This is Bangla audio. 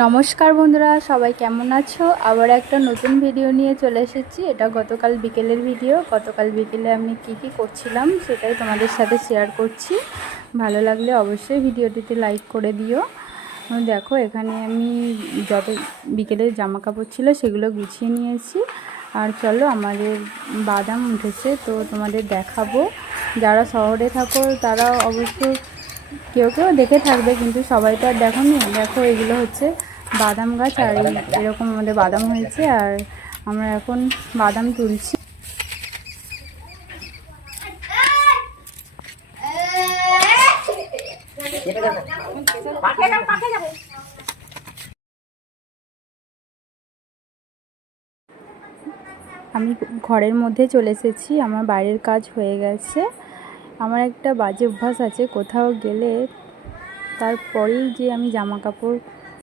নমস্কার বন্ধুরা, সবাই কেমন আছো? আবার একটা নতুন ভিডিও নিয়ে চলে এসেছি। এটা গতকাল বিকেলের ভিডিও। গতকাল বিকেলে আমি কি করছিলাম সেটাই তোমাদের সাথে শেয়ার করছি। ভালো লাগলে অবশ্যই ভিডিওটিতে লাইক করে দিও। দেখো, এখানে আমি যত বিকেলের জামা কাপড় ছিল সেগুলো গুছিয়ে নিয়েছি। আর চলো, আমাদের বাদাম উঠেছে তো তোমাদের দেখাবো। যারা শহরে থাকো তারা অবশ্য কেউ কেউ দেখে থাকবে, কিন্তু সবাই তো আর দেখোনি। দেখো, এগুলো হচ্ছে বাদাম গাছ, আর এরকম আমাদের বাদাম হয়েছে, আর আমরা এখন বাদাম তুলছি। আমি ঘরের মধ্যে চলে এসেছি, আমার বাইরের কাজ হয়ে গেছে। আমার একটা বাজে অভ্যাস আছে, কোথাও গেলে তারপরেই যে আমি জামা কাপড়